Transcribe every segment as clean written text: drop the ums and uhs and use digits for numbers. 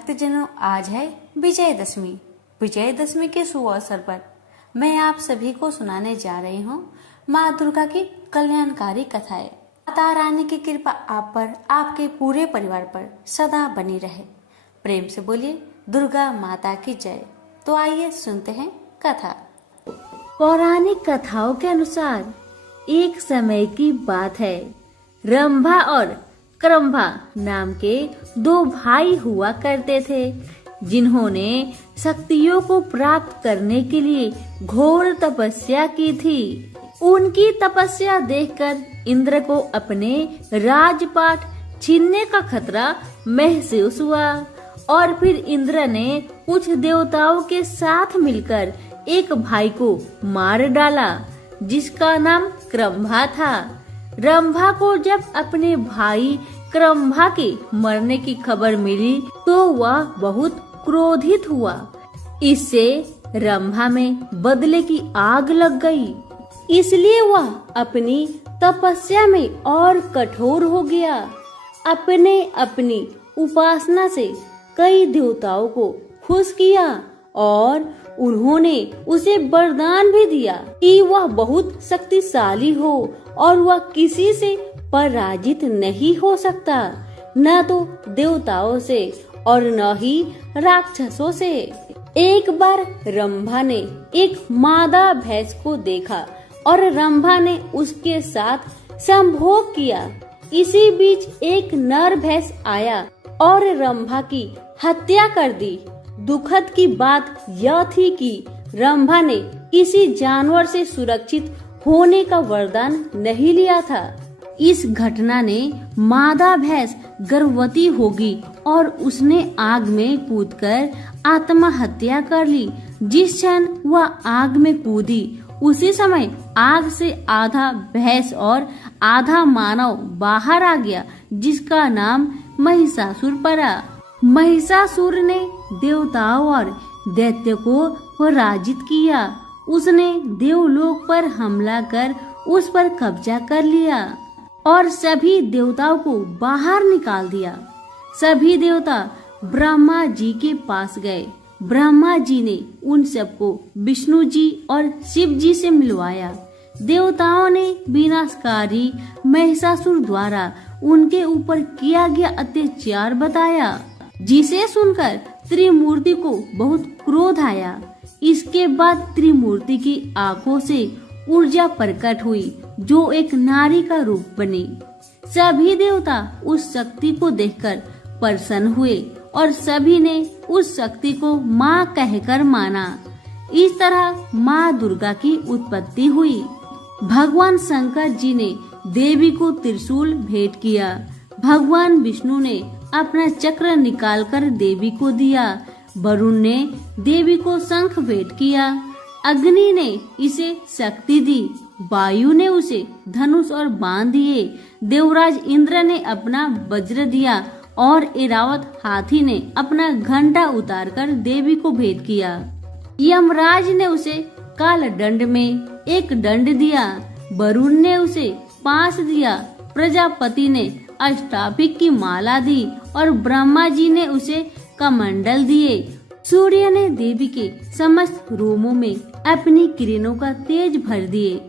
भक्तजनों, आज है विजयदशमी। विजयदशमी के शुभ अवसर पर मैं आप सभी को सुनाने जा रही हूँ माँ दुर्गा की कल्याणकारी कथाएं। माता रानी की कृपा आप पर, आपके पूरे परिवार पर सदा बनी रहे। प्रेम से बोलिए दुर्गा माता की जय। तो आइए सुनते हैं कथा। पौराणिक कथाओं के अनुसार एक समय की बात है। रंभा और क्रंभा नाम के दो भाई हुआ करते थे, जिन्होंने शक्तियों को प्राप्त करने के लिए घोर तपस्या की थी। उनकी तपस्या देखकर इंद्र को अपने राजपाट छीनने का खतरा महसूस हुआ और फिर इंद्र ने कुछ देवताओं के साथ मिलकर एक भाई को मार डाला, जिसका नाम क्रंभा था। रंभा को जब अपने भाई क्रंभा के मरने की खबर मिली तो वह बहुत क्रोधित हुआ। इससे रंभा में बदले की आग लग गई, इसलिए वह अपनी तपस्या में और कठोर हो गया। अपने अपनी उपासना से कई देवताओं को खुश किया और उन्होंने उसे वरदान भी दिया कि वह बहुत शक्तिशाली हो और वह किसी से पराजित नहीं हो सकता, न तो देवताओं से और न ही राक्षसों से। एक बार रंभा ने एक मादा भैंस को देखा और रंभा ने उसके साथ संभोग किया। इसी बीच एक नर भैंस आया और रंभा की हत्या कर दी। दुखद की बात यह थी कि रंभा ने किसी जानवर से सुरक्षित होने का वरदान नहीं लिया था। इस घटना ने मादा भैंस गर्भवती होगी और उसने आग में कूदकर आत्महत्या कर ली। जिस क्षण वह आग में कूदी, उसी समय आग से आधा भैंस और आधा मानव बाहर आ गया, जिसका नाम महिषासुर पड़ा। महिषासुर ने देवताओं और दैत्य को पराजित किया। उसने देवलोक पर हमला कर उस पर कब्जा कर लिया और सभी देवताओं को बाहर निकाल दिया। सभी देवता ब्रह्मा जी के पास गए। ब्रह्मा जी ने उन सबको विष्णु जी और शिव जी से मिलवाया। देवताओं ने विनाशकारी महिषासुर द्वारा उनके ऊपर किया गया अत्याचार बताया, जिसे सुनकर त्रिमूर्ति को बहुत क्रोध आया। इसके बाद त्रिमूर्ति की आंखों से ऊर्जा प्रकट हुई, जो एक नारी का रूप बनी। सभी देवता उस शक्ति को देखकर प्रसन्न हुए और सभी ने उस शक्ति को माँ कहकर माना। इस तरह माँ दुर्गा की उत्पत्ति हुई। भगवान शंकर जी ने देवी को त्रिशूल भेंट किया। भगवान विष्णु ने अपना चक्र निकालकर देवी को दिया। वरुण ने देवी को शंख भेंट किया। अग्नि ने इसे शक्ति दी। वायु ने उसे धनुष और बाण दिए। देवराज इंद्र ने अपना वज्र दिया और ऐरावत हाथी ने अपना घंटा उतारकर देवी को भेंट किया। यमराज ने उसे काल दंड में एक दंड दिया। वरुण ने उसे पास दिया। प्रजापति ने अष्टाभिक की माला दी और ब्रह्मा जी ने उसे कमंडल दिए। सूर्य ने देवी के समस्त रोमों में अपनी किरणों का तेज भर दिए।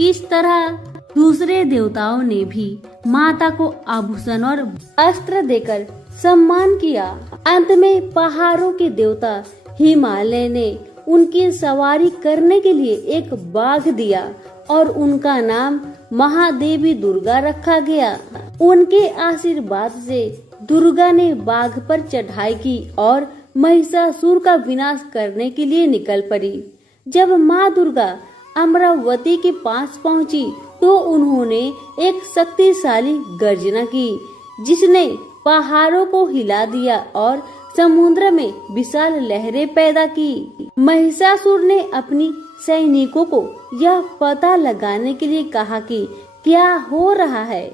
इस तरह दूसरे देवताओं ने भी माता को आभूषण और अस्त्र देकर सम्मान किया। अंत में पहाड़ों के देवता हिमालय ने उनकी सवारी करने के लिए एक बाघ दिया और उनका नाम महादेवी दुर्गा रखा गया। उनके आशीर्वाद से दुर्गा ने बाघ पर चढ़ाई की और महिषासुर का विनाश करने के लिए निकल पड़ी। जब माँ दुर्गा अमरावती के पास पहुँची तो उन्होंने एक शक्तिशाली गर्जना की, जिसने पहाड़ों को हिला दिया और समुद्र में विशाल लहरें पैदा की। महिषासुर ने अपनी सैनिकों को यह पता लगाने के लिए कहा कि क्या हो रहा है।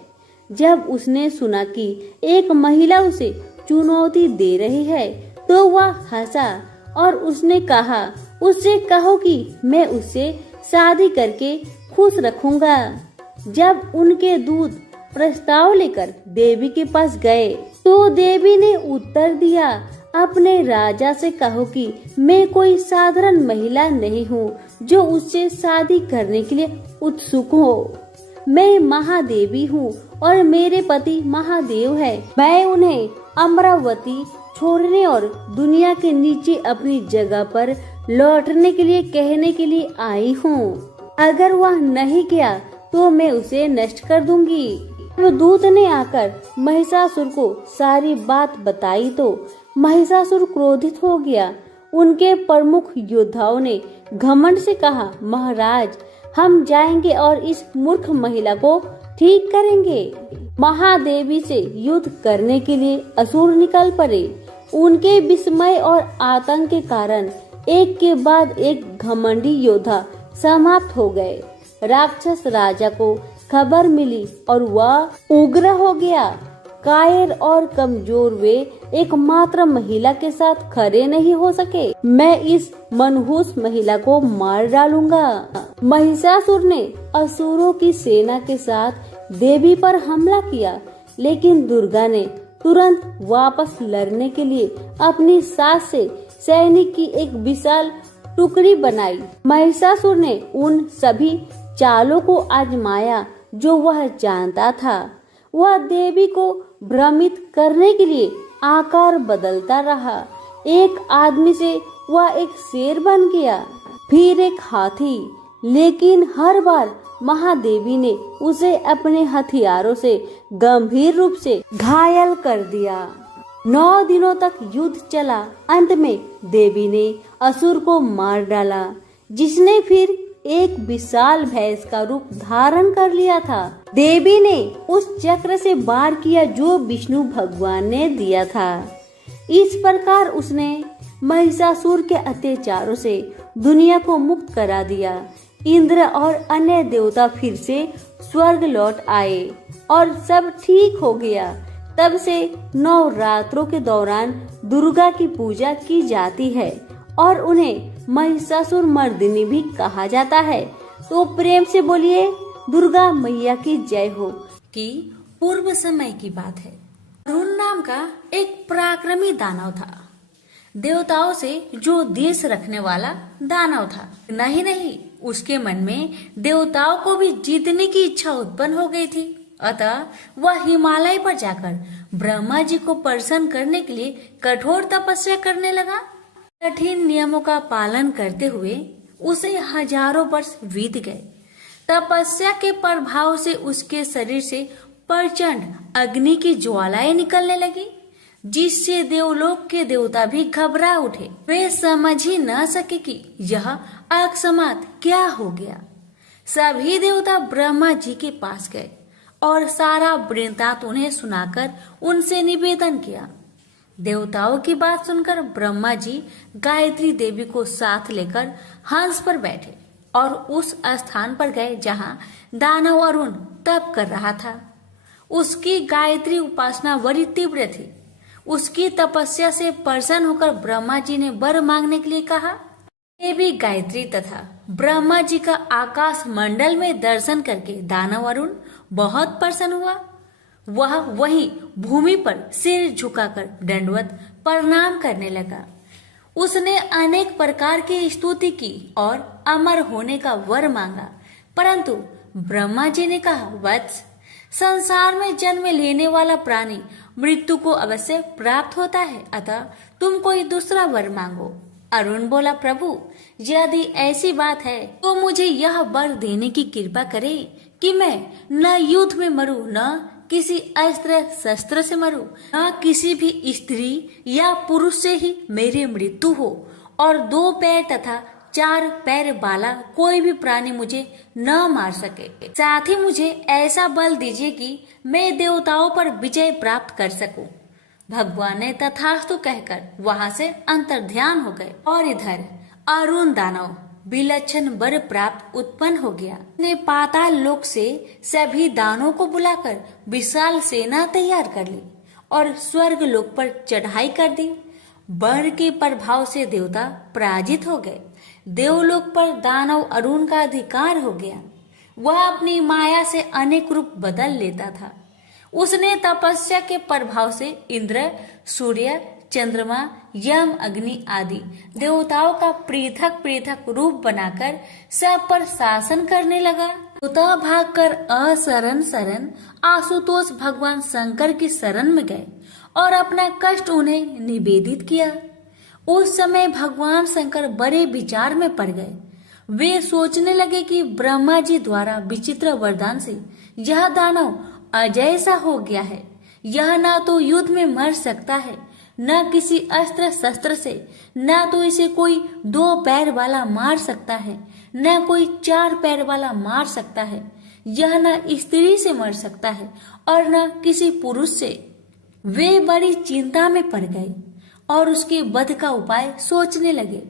जब उसने सुना कि एक महिला उसे चुनौती दे रही है तो वह हंसा और उसने कहा, उससे कहो कि मैं उससे शादी करके खुश रखूंगा। जब उनके दूत प्रस्ताव लेकर देवी के पास गए तो देवी ने उत्तर दिया, अपने राजा से कहो कि मैं कोई साधारण महिला नहीं हूँ जो उससे शादी करने के लिए उत्सुक हो। मैं महादेवी हूँ और मेरे पति महादेव है। मैं उन्हें अमरावती छोड़ने और दुनिया के नीचे अपनी जगह पर लौटने के लिए कहने के लिए आई हूँ। अगर वह नहीं गया तो मैं उसे नष्ट कर दूंगी। वो दूत ने आकर महिषासुर को सारी बात बताई तो महिषासुर क्रोधित हो गया। उनके प्रमुख योद्धाओं ने घमंड से कहा, महाराज हम जाएंगे और इस मूर्ख महिला को ठीक करेंगे। महादेवी से युद्ध करने के लिए असुर निकल पड़े। उनके विस्मय और आतंक के कारण एक के बाद एक घमंडी योद्धा समाप्त हो गए। राक्षस राजा को खबर मिली और वह उग्र हो गया। कायर और कमजोर वे एकमात्र महिला के साथ खड़े नहीं हो सके। मैं इस मनहूस महिला को मार डालूंगा। महिषासुर ने असुरों की सेना के साथ देवी पर हमला किया, लेकिन दुर्गा ने तुरंत वापस लड़ने के लिए अपनी सास से सैनिक की एक विशाल टुकड़ी बनाई। महिषासुर ने उन सभी चालों को आजमाया जो वह जानता था। वह देवी को भ्रमित करने के लिए आकार बदलता रहा। एक आदमी से वह एक शेर बन गया, फिर एक हाथी, लेकिन हर बार महादेवी ने उसे अपने हथियारों से गंभीर रूप से घायल कर दिया। 9 दिनों तक युद्ध चला। अंत में देवी ने असुर को मार डाला, जिसने फिर एक विशाल भैंस का रूप धारण कर लिया था। देवी ने उस चक्र से वार किया जो विष्णु भगवान ने दिया था। इस प्रकार उसने महिषासुर के अत्याचारों से दुनिया को मुक्त करा दिया। इंद्र और अन्य देवता फिर से स्वर्ग लौट आए और सब ठीक हो गया। तब से 9 रात्रों के दौरान दुर्गा की पूजा की जाती है और उन्हें महिषासुर मर्दिनी भी कहा जाता है। तो प्रेम से बोलिए दुर्गा मैया की जय हो। कि पूर्व समय की बात है। अरुण नाम का एक पराक्रमी दानव था। देवताओं से जो देश रखने वाला दानव था। नहीं, उसके मन में देवताओं को भी जीतने की इच्छा उत्पन्न हो गई थी। अतः वह हिमालय पर जाकर ब्रह्मा जी को प्रसन्न करने के लिए कठोर तपस्या करने लगा। कठिन नियमों का पालन करते हुए उसे हजारों वर्ष बीत गए। तपस्या के प्रभाव से उसके शरीर से प्रचंड अग्नि की ज्वालाएं निकलने लगी, जिससे देवलोक के देवता भी घबरा उठे। वे समझ ही न सके कि यह अकस्मात क्या हो गया। सभी देवता ब्रह्मा जी के पास गए और सारा वृत्तांत उन्हें सुनाकर उनसे निवेदन किया। देवताओं की बात सुनकर ब्रह्मा जी गायत्री देवी को साथ लेकर हंस पर बैठे और उस स्थान पर गए जहां दानव अरुण तप कर रहा था। उसकी गायत्री उपासना बड़ी तीव्र थी। उसकी तपस्या से प्रसन्न होकर ब्रह्मा जी ने वर मांगने के लिए कहा। देवी गायत्री तथा ब्रह्मा जी का आकाश मंडल में दर्शन करके दानव अरुण बहुत प्रसन्न हुआ। वह वहीं भूमि पर सिर झुकाकर दंडवत प्रणाम करने लगा। उसने अनेक प्रकार की स्तुति की और अमर होने का वर मांगा, परंतु ब्रह्मा जी ने कहा, वत्स, संसार में जन्म लेने वाला प्राणी मृत्यु को अवश्य प्राप्त होता है, अतः तुम कोई दूसरा वर मांगो। अरुण बोला, प्रभु, यदि ऐसी बात है तो मुझे यह वर देने की कृपा करे कि मैं न युद्ध में मरूं, न किसी अस्त्र शस्त्र से मरूं, न किसी भी स्त्री या पुरुष से ही मेरी मृत्यु हो, और 2 पैर तथा 4 पैर वाला कोई भी प्राणी मुझे न मार सके। साथ ही मुझे ऐसा बल दीजिए कि मैं देवताओं पर विजय प्राप्त कर सकूं। भगवान ने तथास्तु कहकर वहां से अंतर्ध्यान हो गए। और इधर अरुण दानव विलक्षण वर प्राप्त उत्पन्न हो गया। ने पाताल लोक से सभी दानों को बुलाकर विशाल सेना तैयार कर ली और स्वर्ग लोक पर चढ़ाई कर दी। वर के प्रभाव से देवता पराजित हो गए। देवलोक पर दानव अरुण का अधिकार हो गया। वह अपनी माया से अनेक रूप बदल लेता था। उसने तपस्या के प्रभाव से इंद्र, सूर्य, चंद्रमा, यम, अग्नि आदि देवताओं का पृथक पृथक रूप बनाकर सब पर शासन करने लगा। देवता भागकर असरण शरण आशुतोष भगवान शंकर की शरण में गए और अपना कष्ट उन्हें निवेदित किया। उस समय भगवान शंकर बड़े विचार में पड़ गए। वे सोचने लगे कि ब्रह्मा जी द्वारा विचित्र वरदान से यह दानव अजय सा हो गया है। यह ना तो युद्ध में मर सकता है, न किसी अस्त्र शस्त्र से, न तो इसे कोई 2 पैर वाला मार सकता है, न कोई 4 पैर वाला मार सकता है। यह न स्त्री से मर सकता है और न किसी पुरुष से। वे बड़ी चिंता में पड़ गए और उसके वध का उपाय सोचने लगे।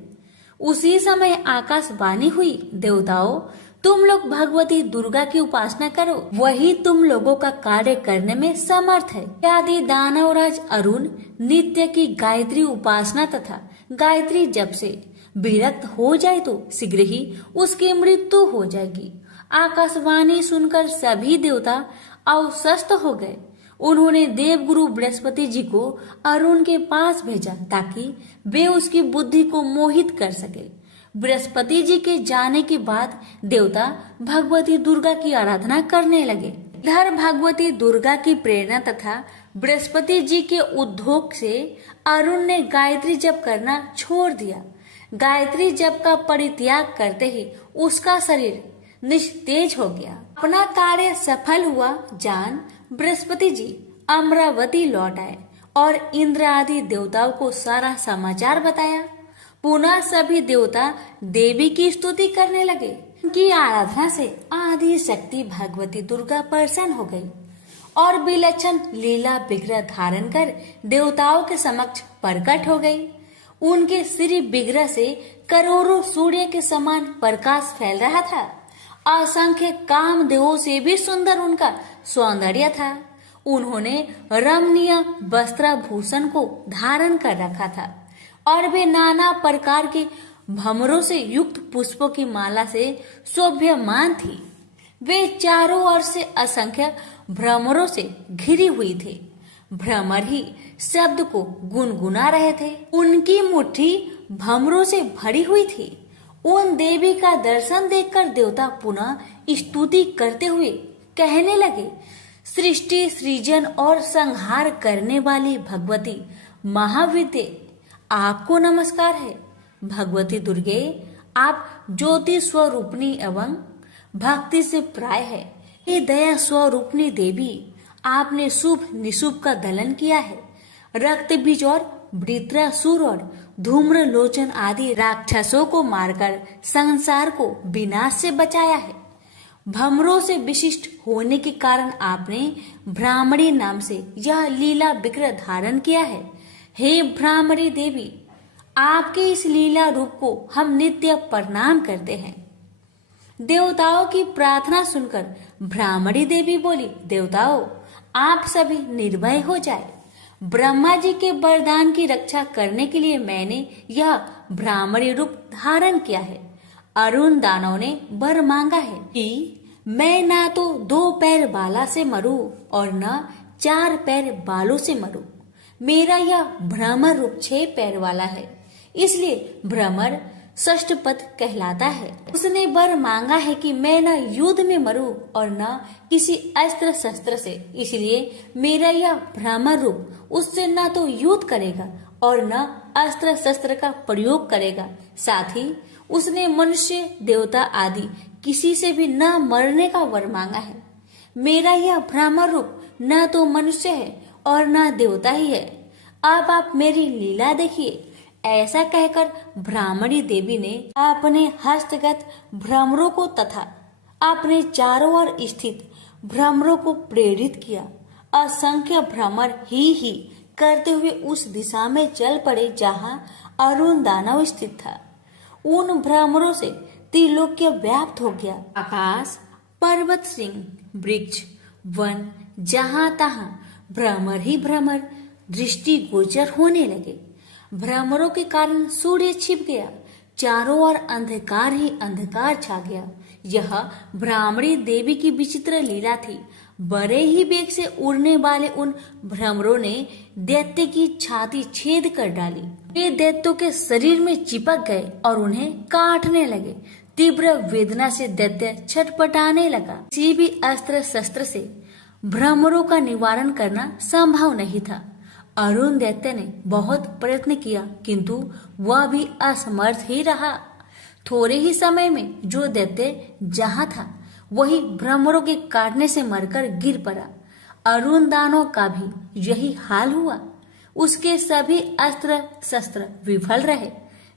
उसी समय आकाशवाणी हुई, देवताओं, तुम लोग भगवती दुर्गा की उपासना करो, वही तुम लोगों का कार्य करने में समर्थ है। आदि दानवराज अरुण नित्य की गायत्री उपासना तथा गायत्री जप से विरक्त हो जाए तो शीघ्र ही उसकी मृत्यु हो जाएगी। आकाशवाणी सुनकर सभी देवता अवशस्त हो गए। उन्होंने देवगुरु बृहस्पति जी को अरुण के पास भेजा ताकि वे उसकी बुद्धि को मोहित कर सके। बृहस्पति जी के जाने के बाद देवता भगवती दुर्गा की आराधना करने लगे। इधर भगवती दुर्गा की प्रेरणा तथा बृहस्पति जी के उद्योग से अरुण ने गायत्री जप करना छोड़ दिया। गायत्री जप का परित्याग करते ही उसका शरीर निस्तेज हो गया। अपना कार्य सफल हुआ जान बृहस्पति जी अमरावती लौट आए और इंद्र आदि देवताओं को सारा समाचार बताया। पुनः सभी देवता देवी की स्तुति करने लगे। उनकी आराधना से आदि शक्ति भगवती दुर्गा प्रसन्न हो गई और विलक्षण लीला विग्रह धारण कर देवताओं के समक्ष प्रकट हो गई। उनके श्री विग्रह से करोड़ों सूर्य के समान प्रकाश फैल रहा था। असंख्य कामदेवों से भी सुंदर उनका सौंदर्य था। उन्होंने रमणीय वस्त्राभूषण को धारण कर रखा था और वे नाना प्रकार के भंवरों से युक्त पुष्पों की माला से शोभ्यमान थी। वे चारों ओर से असंख्य भ्रमरों से घिरी हुई थे। भ्रमर ही शब्द को गुनगुना रहे थे। उनकी मुट्ठी भंवरों से भरी हुई थी। उन देवी का दर्शन देखकर देवता पुनः स्तुति करते हुए कहने लगे, सृष्टि सृजन और संहार करने वाली भगवती महाविद्ये, आपको नमस्कार है। भगवती दुर्गे, आप ज्योति स्वरूपणी एवं भक्ति से प्राय है। हे दया स्वरूपणी देवी, आपने शुभ निशुभ का दलन किया है। रक्त बीज और वृत्रासुर और धूम्र लोचन आदि राक्षसों को मारकर संसार को विनाश से बचाया है। भ्रमरों से विशिष्ट होने के कारण आपने भ्रामरी नाम से यह लीला विग्रह धारण किया है। हे भ्रामरी देवी, आपके इस लीला रूप को हम नित्य प्रणाम करते हैं। देवताओं की प्रार्थना सुनकर भ्रामरी देवी बोली, देवताओं, आप सभी निर्भय हो जाए। ब्रह्मा जी के वरदान की रक्षा करने के लिए मैंने यह भ्रामरी रूप धारण किया है। अरुण दानव ने वर मांगा है कि मैं ना तो 2 पैर बाला से मरूं और न 4 पैर बालों से मरूं। मेरा यह भ्रमर रूप 6 पैर वाला है, इसलिए भ्रमर षष्ठपद कहलाता है। उसने वर मांगा है कि मैं न युद्ध में मरूं और न किसी अस्त्र शस्त्र से, इसलिए मेरा यह भ्रमर रूप उससे न तो युद्ध करेगा और न अस्त्र शस्त्र का प्रयोग करेगा। साथ ही उसने मनुष्य देवता आदि किसी से भी न मरने का वर मांगा है। मेरा यह भ्रमर रूप न तो मनुष्य है और न देवता ही है। अब आप मेरी लीला देखिए। ऐसा कहकर भ्रामरी देवी ने अपने हस्तगत भ्रमरों को तथा अपने चारों ओर स्थित भ्रमरों को प्रेरित किया। असंख्य भ्रमर ही करते हुए उस दिशा में चल पड़े जहां अरुण दानव स्थित था। उन भ्रमरों से त्रिलोक्य व्याप्त हो गया। आकाश, पर्वत, सिंह, वृक्ष, वन, जहां तहां भ्रमर ही भ्रमर दृष्टि गोचर होने लगे। भ्रमरों के कारण सूर्य छिप गया। चारों ओर अंधकार ही अंधकार छा गया। यह भ्रामरी देवी की विचित्र लीला थी। बड़े ही वेग से उड़ने वाले उन भ्रमरों ने दैत्य की छाती छेद कर डाली। वे दैत्यों के शरीर में चिपक गए और उन्हें काटने लगे। तीव्र वेदना से दैत्य छटपटाने लगा। किसी भी अस्त्र शस्त्र से भ्रमरों का निवारण करना संभव नहीं था। अरुण दैत्य ने बहुत प्रयत्न किया, किंतु वह भी असमर्थ ही रहा। थोड़े ही समय में जो दैत्य जहाँ था वही भ्रमरों के काटने से मरकर गिर पड़ा। अरुण दानव का भी यही हाल हुआ। उसके सभी अस्त्र शस्त्र विफल रहे।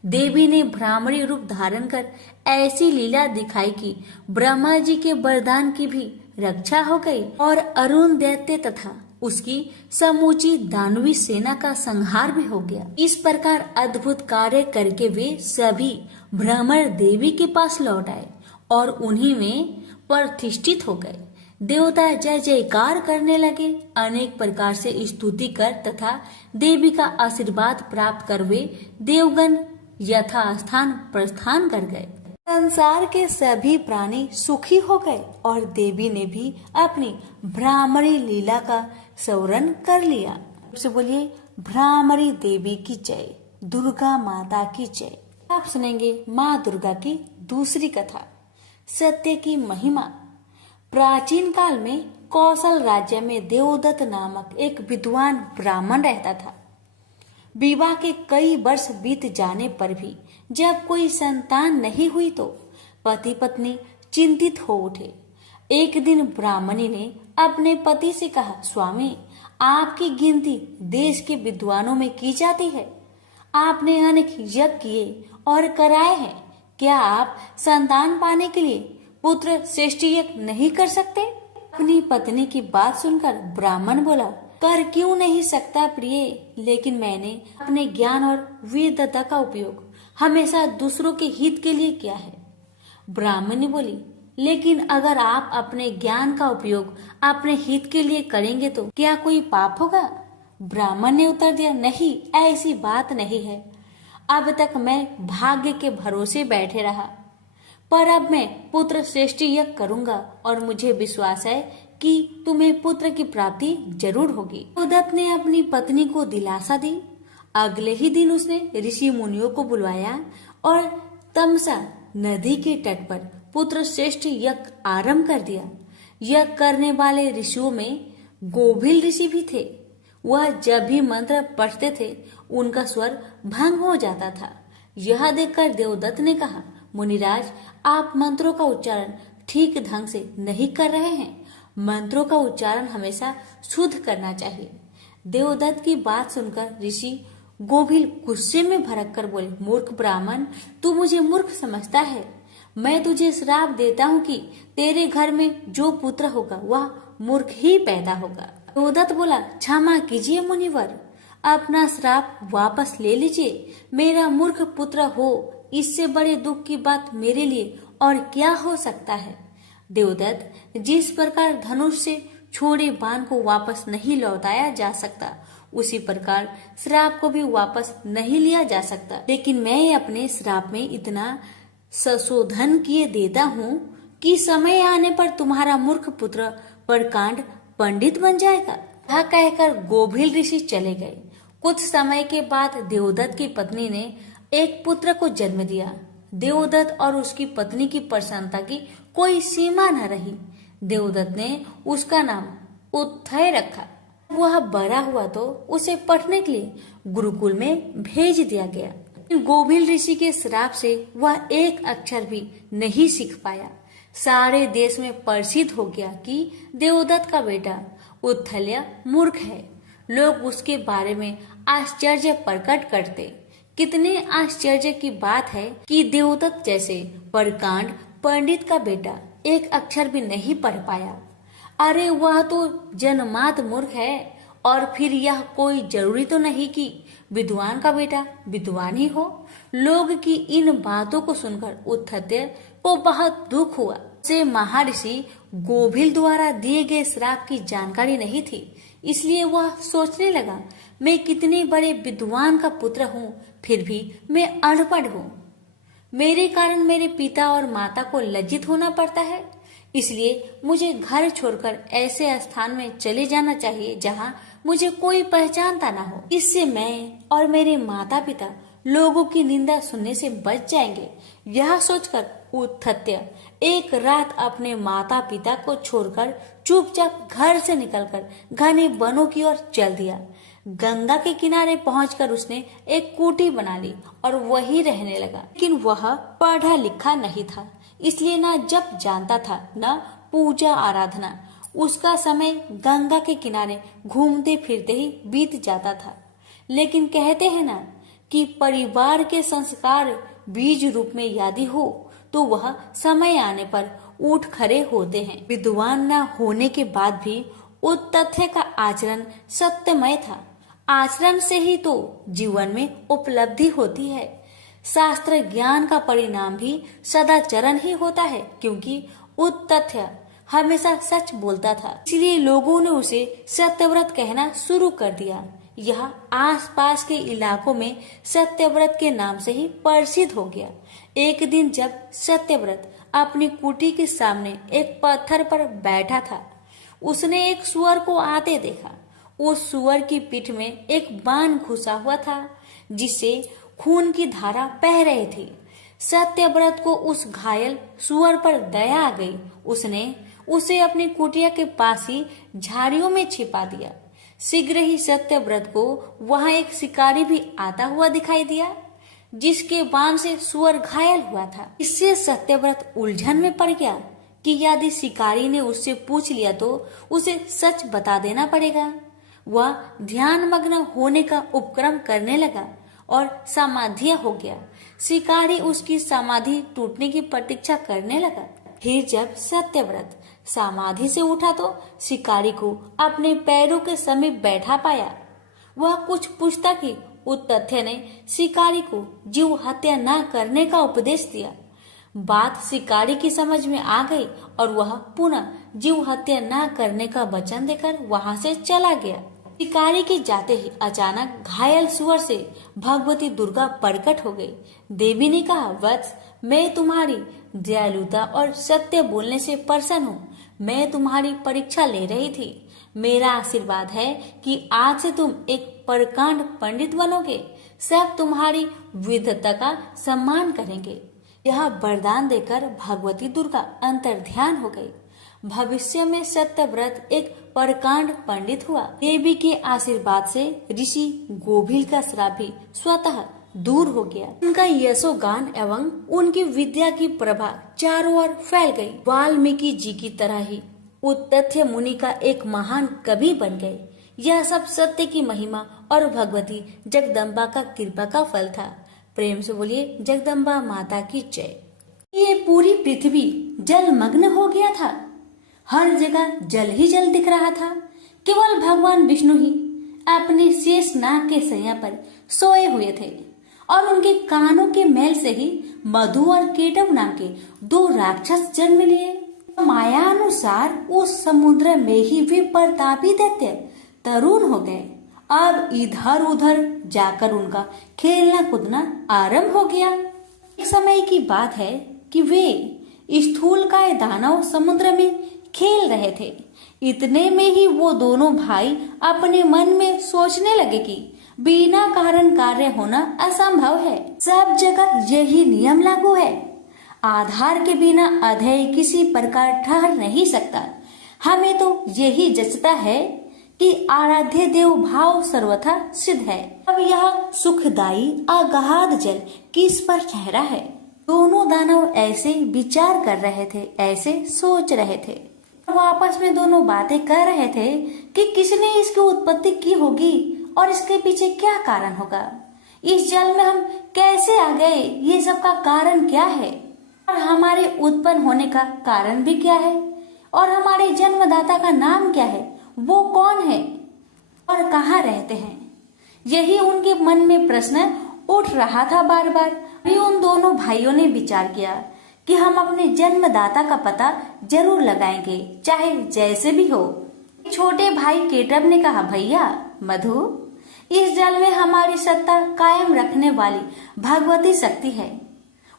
देवी ने भ्रामरी रूप धारण कर ऐसी लीला दिखाई कि ब्रह्मा जी के वरदान की भी रक्षा हो गई और अरुण दैत्य तथा उसकी समूची दानवी सेना का संहार भी हो गया। इस प्रकार अद्भुत कार्य करके वे सभी भ्रमर देवी के पास लौट आए और उन्हीं में प्रतिष्ठित हो गए। देवता जय जयकार करने लगे। अनेक प्रकार से स्तुति कर तथा देवी का आशीर्वाद प्राप्त कर वे देवगण यथास्थान प्रस्थान कर गए। संसार के सभी प्राणी सुखी हो गए और देवी ने भी अपनी भ्रामरी लीला का स्मरण कर लिया। सबसे बोलिए भ्रामरी देवी की जय, दुर्गा माता की जय। आप सुनेंगे माँ दुर्गा की दूसरी कथा, सत्य की महिमा। प्राचीन काल में कौशल राज्य में देवदत्त नामक एक विद्वान ब्राह्मण रहता था। विवाह के कई वर्ष बीत जाने पर भी जब कोई संतान नहीं हुई तो पति पत्नी चिंतित हो उठे। एक दिन ब्राह्मणी ने अपने पति से कहा, स्वामी, आपकी गिनती देश के विद्वानों में की जाती है। आपने अनेक यज्ञ किए और कराए हैं। क्या आप संतान पाने के लिए पुत्र श्रेष्ठ यज्ञ नहीं कर सकते? अपनी पत्नी की बात सुनकर ब्राह्मण बोला, कर क्यों नहीं सकता प्रिय, लेकिन मैंने अपने ज्ञान और वीरता का उपयोग हमेशा दूसरों के हित के लिए किया है। ब्राह्मणी बोली, लेकिन अगर आप अपने ज्ञान का उपयोग अपने हित के लिए करेंगे तो क्या कोई पाप होगा? ब्राह्मण ने उत्तर दिया, नहीं, ऐसी बात नहीं है। अब तक मैं भाग्य के भरोसे बैठे रहा, पर अब मैं पुत्र श्रेष्ठ यज्ञ करूंगा और मुझे विश्वास है कि तुम्हें पुत्र की प्राप्ति जरूर होगी। देवदत्त ने अपनी पत्नी को दिलासा दी। अगले ही दिन उसने ऋषि मुनियों को बुलवाया और तमसा नदी के तट पर पुत्र श्रेष्ठ यज्ञ आरंभ कर दिया। यज्ञ करने वाले ऋषियों में गोभिल ऋषि भी थे। वह जब भी मंत्र पढ़ते थे उनका स्वर भंग हो जाता था। यह देखकर देवदत्त ने कहा, मुनिराज, आप मंत्रों का उच्चारण ठीक ढंग से नहीं कर रहे हैं। मंत्रों का उच्चारण हमेशा शुद्ध करना चाहिए। देवदत्त की बात सुनकर ऋषि गोभिल गुस्से में भड़क कर बोले, मूर्ख ब्राह्मण, तू मुझे मूर्ख समझता है। मैं तुझे श्राप देता हूँ कि तेरे घर में जो पुत्र होगा वह मूर्ख ही पैदा होगा। देवदत्त बोला, क्षमा कीजिए मुनिवर, अपना श्राप वापस ले लीजिए। मेरा मूर्ख पुत्र हो, इससे बड़े दुख की बात मेरे लिए और क्या हो सकता है। देवदत्त, जिस प्रकार धनुष से छोड़े बाण को वापस नहीं लौटाया जा सकता, उसी प्रकार श्राप को भी वापस नहीं लिया जा सकता। लेकिन मैं अपने श्राप में इतना संशोधन किए देता हूँ कि समय आने पर तुम्हारा मूर्ख पुत्र प्रकांड पंडित बन जाएगा। यह कहकर गोभिल ऋषि चले गए। कुछ समय के बाद देवदत्त की पत्नी ने एक पुत्र को जन्म दिया। देवदत्त और उसकी पत्नी की प्रसन्नता की कोई सीमा न रही। देवदत्त ने उसका नाम उत्थय रखा। वह बड़ा हुआ तो उसे पढ़ने के लिए गुरुकुल में भेज दिया गया। गोभिल ऋषि के श्राप से वह एक अक्षर भी नहीं सीख पाया। सारे देश में प्रसिद्ध हो गया कि देवदत्त का बेटा उत्थल्य मूर्ख है। लोग उसके बारे में आश्चर्य प्रकट करते। कितने आश्चर्य की बात है कि देवदत्त जैसे प्रकांड पंडित का बेटा एक अक्षर भी नहीं पढ़ पाया। अरे वह तो जन्मात मूर्ख है, और फिर यह कोई जरूरी तो नहीं कि विद्वान का बेटा विद्वान ही हो। लोग की इन बातों को सुनकर उत्थल्य को बहुत दुख हुआ। से महर्षि गोभिल द्वारा दिए गए श्राप की जानकारी नहीं थी, इसलिए वह सोचने लगा, मैं कितने बड़े विद्वान का पुत्र हूँ, फिर भी मैं अनपढ़ हूँ। मेरे कारण मेरे पिता और माता को लज्जित होना पड़ता है। इसलिए मुझे घर छोड़कर ऐसे स्थान में चले जाना चाहिए जहाँ मुझे कोई पहचानता ना हो। इससे मैं और मेरे माता पिता लोगों की निंदा सुनने से बच जाएंगे। यह सोचकर उत्तथ्य एक रात अपने माता पिता को छोड़कर चुपचाप घर से निकलकर घने वनों की ओर चल दिया। गंगा के किनारे पहुंचकर उसने एक कुटी बना ली और वही रहने लगा। लेकिन वह पढ़ा लिखा नहीं था, इसलिए न जप जानता था न पूजा आराधना। उसका समय गंगा के किनारे घूमते फिरते ही बीत जाता था। लेकिन कहते हैं ना कि परिवार के संस्कार बीज रूप में यदि हो तो वह समय आने पर उठ खड़े होते हैं। विद्वान न होने के बाद भी उत्तथ्य का आचरण सत्यमय था। आचरण से ही तो जीवन में उपलब्धि होती है। शास्त्र ज्ञान का परिणाम भी सदाचरण ही होता है, क्योंकि उत्तथ्य हमेशा सच बोलता था। इसलिए लोगों ने उसे सत्यव्रत कहना शुरू कर दिया। यह आसपास के इलाकों में सत्यव्रत के नाम से ही प्रसिद्ध हो गया। एक दिन जब सत्यव्रत अपनी कुटी के सामने एक पत्थर पर बैठा था, उसने एक सुअर को आते देखा। उस सुअर की पीठ में एक बाण घुसा हुआ था, जिससे खून की धारा बह रही थी। सत्यव्रत को उस घायल सुअर पर दया आ गई। उसने उसे अपनी कुटिया के पास ही झाड़ियों में छिपा दिया। शीघ्र ही सत्यव्रत को वहां एक शिकारी भी आता हुआ दिखाई दिया, जिसके बाण से सुअर घायल हुआ था। इससे सत्यव्रत उलझन में पड़ गया कि यदि शिकारी ने उससे पूछ लिया तो उसे सच बता देना पड़ेगा। वह ध्यान मग्न होने का उपक्रम करने लगा और समाधि हो गया। शिकारी उसकी समाधि टूटने की प्रतीक्षा करने लगा। फिर जब सत्यव्रत समाधि से उठा तो शिकारी को अपने पैरों के समीप बैठा पाया। वह कुछ पूछता कि उत्तथ्य ने शिकारी को जीव हत्या न करने का उपदेश दिया। बात शिकारी की समझ में आ गई और वह पुनः जीव हत्या न करने का वचन देकर वहां से चला गया। शिकारी के जाते ही अचानक घायल सुअर से भगवती दुर्गा प्रकट हो गई। देवी ने कहा, वत्स, मैं तुम्हारी दयालुता और सत्य बोलने से प्रसन्न हूँ। मैं तुम्हारी परीक्षा ले रही थी। मेरा आशीर्वाद है कि आज से तुम एक प्रकांड पंडित बनोगे। सब तुम्हारी विद्वता का सम्मान करेंगे। यह वरदान देकर भगवती दुर्गा अंतर्ध्यान हो गई। भविष्य में सत्यव्रत एक प्रकांड पंडित हुआ। देवी के आशीर्वाद से ऋषि गोभिल का श्राप भी स्वतः दूर हो गया। उनका यशोगान एवं उनकी विद्या की प्रभा चारों ओर फैल गई। वाल्मीकि जी की तरह ही उत्तथ्य मुनि का एक महान कवि बन गए। यह सब सत्य की महिमा और भगवती जगदम्बा का कृपा का फल था। प्रेम से बोलिए जगदम्बा माता की जय। ये पूरी पृथ्वी जलमग्न हो गया था। हर जगह जल ही जल दिख रहा था। केवल भगवान विष्णु ही अपने शेष नाग के सैया पर सोए हुए थे और उनके कानों के मैल से ही मधु और केटव नाम के दो राक्षस जन्म लिए। माया अनुसार उस समुद्र में ही वे प्रतापी दैत्य तरुण हो गए। अब इधर उधर जाकर उनका खेलना कूदना आरंभ हो गया। एक समय की बात है कि वे स्थूलकाय दानव समुद्र में खेल रहे थे। इतने में ही वो दोनों भाई अपने मन में सोचने लगे कि बिना कारण कार्य होना असंभव है। सब जगह यही नियम लागू है। आधार के बिना अध्यय किसी प्रकार ठहर नहीं सकता। हमें तो यही जचता है कि आराध्य देव भाव सर्वथा सिद्ध है। अब यह सुखदायी अगाध जल किस पर ठहरा है। दोनों दानव ऐसे विचार कर रहे थे, ऐसे सोच रहे थे। वो आपस में दोनों बातें कर रहे थे कि किसने इसकी उत्पत्ति की होगी और इसके पीछे क्या कारण होगा। इस जल में हम कैसे आ गए, ये सब का कारण क्या है और हमारे उत्पन्न होने का कारण भी क्या है और हमारे जन्मदाता का नाम क्या है, वो कौन है और कहाँ रहते हैं। यही उनके मन में प्रश्न उठ रहा था बार बार। उन दोनों भाइयों ने विचार किया कि हम अपने जन्मदाता का पता जरूर लगाएंगे, चाहे जैसे भी हो। छोटे भाई केटव ने कहा, भैया मधु, इस जल में हमारी सत्ता कायम रखने वाली भगवती शक्ति है।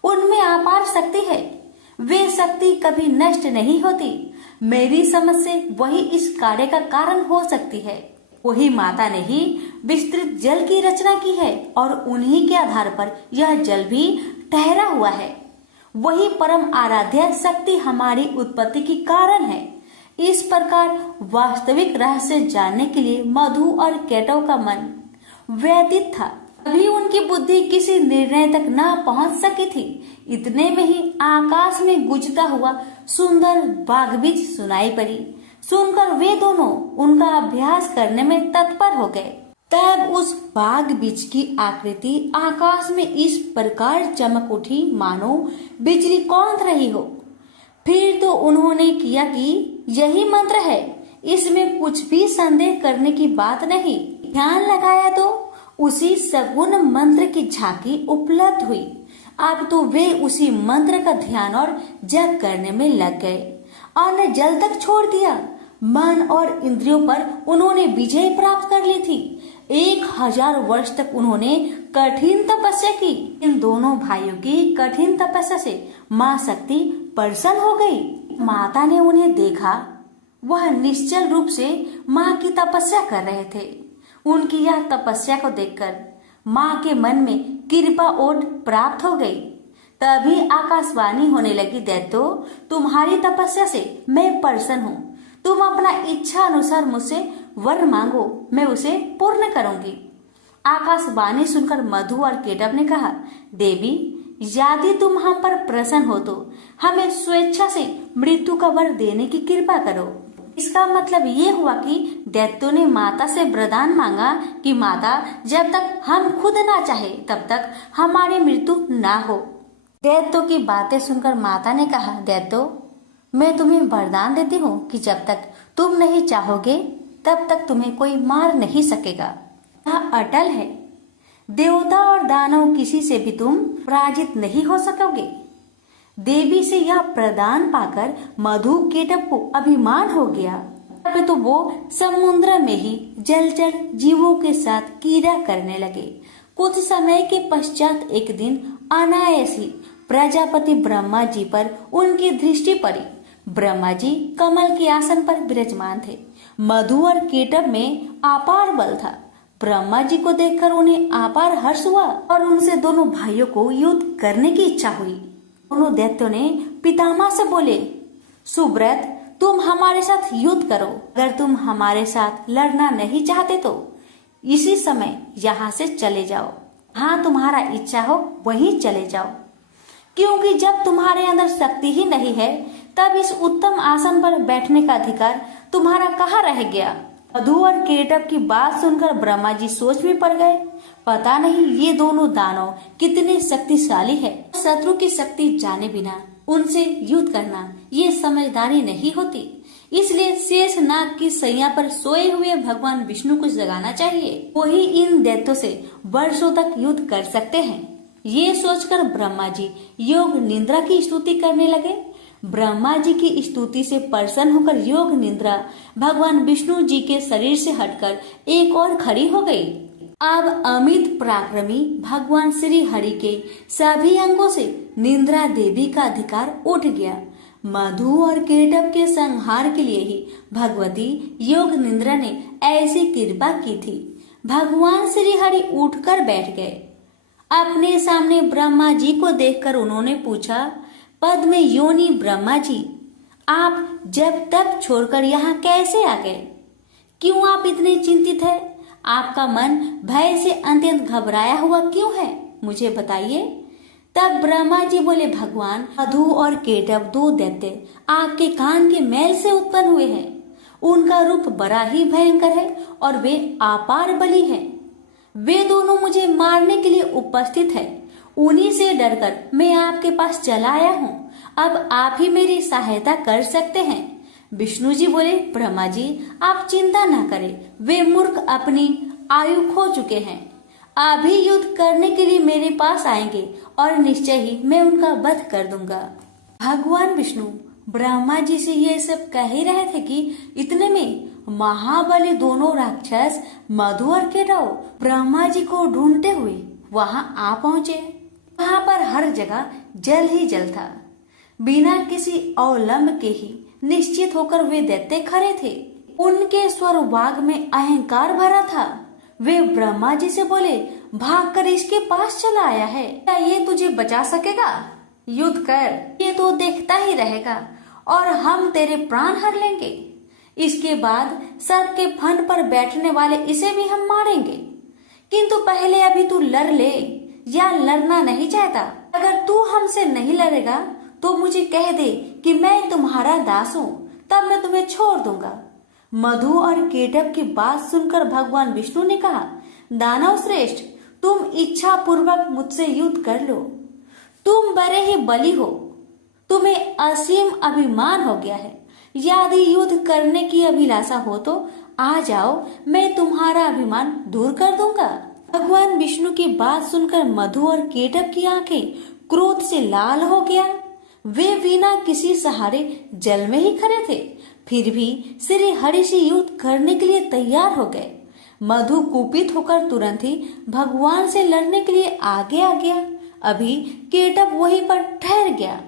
उनमें अपार शक्ति है। वे शक्ति कभी नष्ट नहीं होती। मेरी समझ से वही इस कार्य का कारण हो सकती है। वही माता ने ही विस्तृत जल की रचना की है और उन्हीं के आधार पर यह जल भी ठहरा हुआ है। वही परम आराध्य शक्ति हमारी उत्पत्ति की कारण है। इस प्रकार वास्तविक रहस्य जानने के लिए मधु और केटव का मन व्यतीत था। अभी उनकी बुद्धि किसी निर्णय तक न पहुंच सकी थी। इतने में ही आकाश में गूंजता हुआ सुंदर बाघबीज सुनाई पड़ी। सुनकर वे दोनों उनका अभ्यास करने में तत्पर हो गए। तब उस बाघबीज की आकृति आकाश में इस प्रकार चमक उठी मानो बिजली कौंध रही हो। फिर तो उन्होंने किया कि यही मंत्र है, इसमें कुछ भी संदेह करने की बात नहीं। ध्यान लगाया तो उसी सगुण मंत्र की झांकी उपलब्ध हुई। अब तो वे उसी मंत्र का ध्यान और जप करने में लग गए। अन्य जल तक छोड़ दिया। मन और इंद्रियों पर उन्होंने विजय प्राप्त कर ली थी। 1000 वर्ष तक उन्होंने कठिन तपस्या की। इन दोनों भाइयों की कठिन तपस्या से माँ शक्ति प्रसन्न हो गई। माता ने उन्हें देखा। वह निश्चल रूप से माँ की तपस्या कर रहे थे। उनकी यह तपस्या को देखकर माँ के मन में कृपा ओट प्राप्त हो गई। तभी आकाशवाणी होने लगी, दैत्यो, तुम्हारी तपस्या से मैं प्रसन्न हूँ। तुम अपना इच्छा अनुसार मुझसे वर मांगो, मैं उसे पूर्ण करूंगी। आकाशवाणी सुनकर मधु और केटव ने कहा, देवी, यदि तुम हम पर प्रसन्न हो तो हमें स्वेच्छा से मृत्यु का वर देने की कृपा करो। इसका मतलब ये हुआ कि दैत्यों ने माता से वरदान मांगा कि माता, जब तक हम खुद ना चाहे तब तक हमारी मृत्यु ना हो। दैत्यों की बातें सुनकर माता ने कहा, दैत्यों, मैं तुम्हें वरदान देती हूँ कि जब तक तुम नहीं चाहोगे तब तक तुम्हें कोई मार नहीं सकेगा। यह अटल है। देवता और दानव किसी से भी तुम पराजित नहीं हो सकोगे। देवी से यह प्रदान पाकर मधु केटव को अभिमान हो गया। अब तो वो समुद्र में ही जलचर जीवों के साथ क्रीड़ा करने लगे। कुछ समय के पश्चात एक दिन अनायास ही प्रजापति ब्रह्मा जी पर उनकी दृष्टि पड़ी। ब्रह्मा जी कमल के आसन पर विराजमान थे। मधु और केटव में अपार बल था। ब्रह्मा जी को देखकर उन्हें अपार हर्ष हुआ और उनसे दोनों भाइयों को युद्ध करने की इच्छा हुई। दोनों दैत्यों ने पितामह से बोले, सुब्रत, तुम हमारे साथ युद्ध करो। अगर तुम हमारे साथ लड़ना नहीं चाहते तो इसी समय यहाँ से चले जाओ। हाँ, तुम्हारा इच्छा हो वहीं चले जाओ, क्योंकि जब तुम्हारे अंदर शक्ति ही नहीं है तब इस उत्तम आसन पर बैठने का अधिकार तुम्हारा कहाँ रह गया। मधु और केटव की बात सुनकर ब्रह्मा जी सोच में पड़ गए। पता नहीं ये दोनों दानव कितने शक्तिशाली है। शत्रु की शक्ति जाने बिना उनसे युद्ध करना ये समझदारी नहीं होती। इसलिए शेष नाग की सैया पर सोए हुए भगवान विष्णु को जगाना चाहिए। वही इन दैत्यों से वर्षों तक युद्ध कर सकते हैं। ये सोचकर ब्रह्मा जी योग निद्रा की स्तुति करने लगे। ब्रह्मा जी की स्तुति से प्रसन्न होकर योग निद्रा भगवान विष्णु जी के शरीर से हटकर एक और खड़ी हो गई। अब अमित पराक्रमी भगवान श्री हरि के सभी अंगों से निद्रा देवी का अधिकार उठ गया। मधु और केटव के संहार के लिए ही भगवती योग निद्रा ने ऐसी कृपा की थी। भगवान श्री हरि उठकर बैठ गए। अपने सामने ब्रह्मा जी को देखकर उन्होंने पूछा, पद्म योनि ब्रह्मा जी, आप जब तब छोड़कर यहाँ कैसे आ गए? क्यों आप इतने चिंतित हैं? आपका मन भय से अत्यंत घबराया हुआ क्यों है? मुझे बताइए। तब ब्रह्मा जी बोले, भगवान, मधु और केटव दो दैत्य आपके कान के मैल से उत्पन्न हुए हैं। उनका रूप बड़ा ही भयंकर है और वे अपार बली हैं। वे दोनों मुझे मारने के लिए उपस्थित है। उन्हीं से डरकर मैं आपके पास चला आया हूँ। अब आप ही मेरी सहायता कर सकते हैं। विष्णु जी बोले, ब्रह्मा जी, आप चिंता न करें। वे मूर्ख अपनी आयु खो चुके हैं। अभी युद्ध करने के लिए मेरे पास आएंगे और निश्चय ही मैं उनका वध कर दूंगा। भगवान विष्णु ब्रह्मा जी से ये सब कह ही रहे थे कि इतने में महाबली दोनों राक्षस मधु और केटव ब्रह्मा जी को ढूंढते हुए वहां आ पहुंचे। वहां पर हर जगह जल ही जल था। बिना किसी अवलंब के ही निश्चित होकर वे दैत्य खड़े थे। उनके स्वर वाग में अहंकार भरा था। वे ब्रह्मा जी से बोले, भागकर इसके पास चला आया है, क्या ये तुझे बचा सकेगा? युद्ध कर, ये तो देखता ही रहेगा और हम तेरे प्राण हर लेंगे। इसके बाद सर्प के फन पर बैठने वाले इसे भी हम मारेंगे। किंतु पहले अभी तू लड़ ले, या लड़ना नहीं चाहता? अगर तू हमसे नहीं लड़ेगा तो मुझे कह दे कि मैं तुम्हारा दास हूँ, तब मैं तुम्हें छोड़ दूंगा। मधु और केटव की बात सुनकर भगवान विष्णु ने कहा, दानव श्रेष्ठ, तुम इच्छा पूर्वक मुझसे युद्ध कर लो। तुम बड़े ही बली हो, तुम्हें असीम अभिमान हो गया है। यदि युद्ध करने की अभिलाषा हो तो आ जाओ, मैं तुम्हारा अभिमान दूर कर दूंगा। भगवान विष्णु की बात सुनकर मधु और केटव की आंखें क्रोध से लाल हो गया। वे बिना किसी सहारे जल में ही खड़े थे, फिर भी श्री हरि से युद्ध करने के लिए तैयार हो गए। मधु कुपित होकर तुरंत ही भगवान से लड़ने के लिए आगे आ गया। अभी केटव वहीं पर ठहर गया।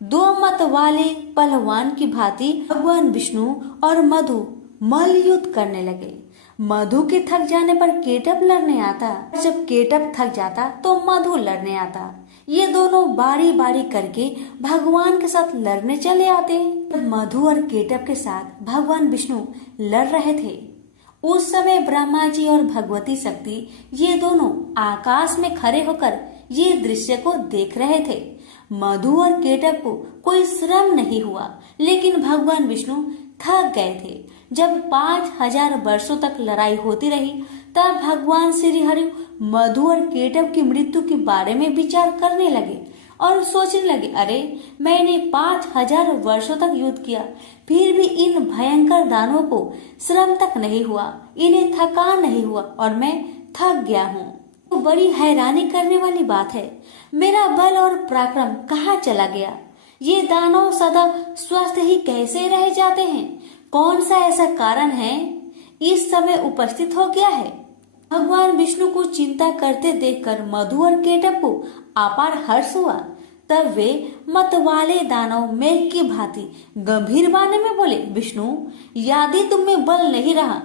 दो मत वाले पहलवान की भांति भगवान विष्णु और मधु मल्ल युद्ध करने लगे। मधु के थक जाने पर केटव लड़ने आता, जब केटव थक जाता तो मधु लड़ने आता। ये दोनों बारी बारी करके भगवान के साथ लड़ने चले आते। मधु और केटव के साथ भगवान विष्णु लड़ रहे थे। उस समय ब्रह्मा जी और भगवती शक्ति ये दोनों आकाश में खड़े होकर ये दृश्य को देख रहे थे। मधु और केटव को कोई श्रम नहीं हुआ, लेकिन भगवान विष्णु थक गए थे। जब 5000 वर्षों तक लड़ाई होती रही, तब भगवान श्री हरि मधु और केटव की मृत्यु के बारे में विचार करने लगे और सोचने लगे, अरे मैंने 5000 वर्षों तक युद्ध किया, फिर भी इन भयंकर दानवों को श्रम तक नहीं हुआ, इन्हें थकान नहीं हुआ और मैं थक गया हूँ। तो बड़ी हैरानी करने वाली बात है, मेरा बल और पराक्रम कहाँ चला गया? ये दानव सदा स्वस्थ ही कैसे रह जाते हैं? कौन सा ऐसा कारण है इस समय उपस्थित हो गया है? भगवान विष्णु को चिंता करते देखकर मधु और केटव को अपार हर्ष हुआ। तब वे मत वाले दानव मेघ की भांति गंभीर वाणी में बोले, विष्णु, यदि तुम में बल नहीं रहा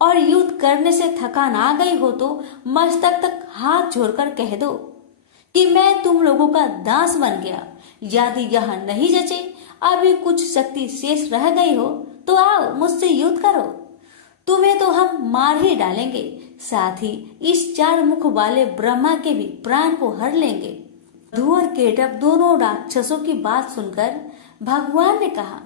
और युद्ध करने से थकान आ गई हो तो मस्तक तक हाथ जोड़कर कह दो कि मैं तुम लोगों का दास बन गया। यदि यह नहीं जचे, अभी कुछ शक्ति शेष रह गई हो तो आओ मुझसे युद्ध करो, तुम्हें तो हम मार ही डालेंगे, साथ ही इस 4 मुख वाले ब्रह्मा के भी प्राण को हर लेंगे। मधु और केटव दोनों राक्षसों की बात सुनकर भगवान ने कहा,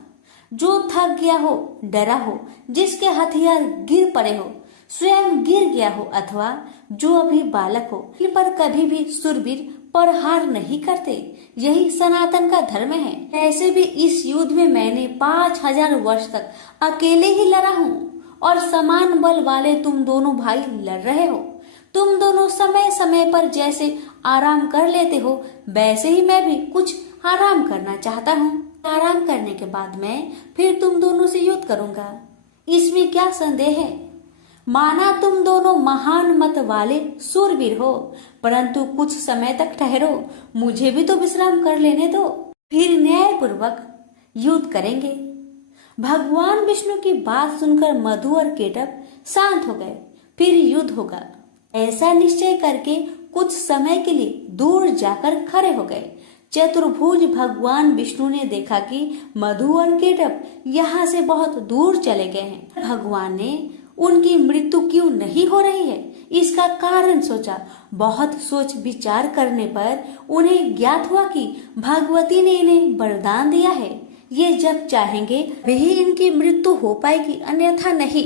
जो थक गया हो, डरा हो, जिसके हथियार गिर पड़े हो, स्वयं गिर गया हो, अथवा जो अभी बालक हो, इन पर कभी भी सुरवीर प्रहार नहीं करते, यही सनातन का धर्म है। ऐसे भी इस युद्ध में मैंने 5000 वर्ष तक अकेले ही लड़ा हूँ और समान बल वाले तुम दोनों भाई लड़ रहे हो। तुम दोनों समय समय पर जैसे आराम कर लेते हो, वैसे ही मैं भी कुछ आराम करना चाहता हूँ। आराम करने के बाद मैं फिर तुम दोनों से युद्ध करूंगा, इसमें क्या संदेह है? माना तुम दोनों महान मत वाले सूरवीर हो, परंतु कुछ समय तक ठहरो, मुझे भी तो विश्राम कर लेने दो, फिर न्याय पूर्वक युद्ध करेंगे। भगवान विष्णु की बात सुनकर मधु और केटव शांत हो गए। फिर युद्ध होगा, ऐसा निश्चय करके कुछ समय के लिए दूर जाकर खड़े हो गए। चतुर्भुज भगवान विष्णु ने देखा कि मधु और केटव यहाँ से बहुत दूर चले गए हैं। भगवान ने उनकी मृत्यु क्यों नहीं हो रही है, इसका कारण सोचा। बहुत सोच विचार करने पर उन्हें ज्ञात हुआ कि भगवती ने इन्हें वरदान दिया है, ये जब चाहेंगे वही इनकी मृत्यु हो पाएगी, अन्यथा नहीं।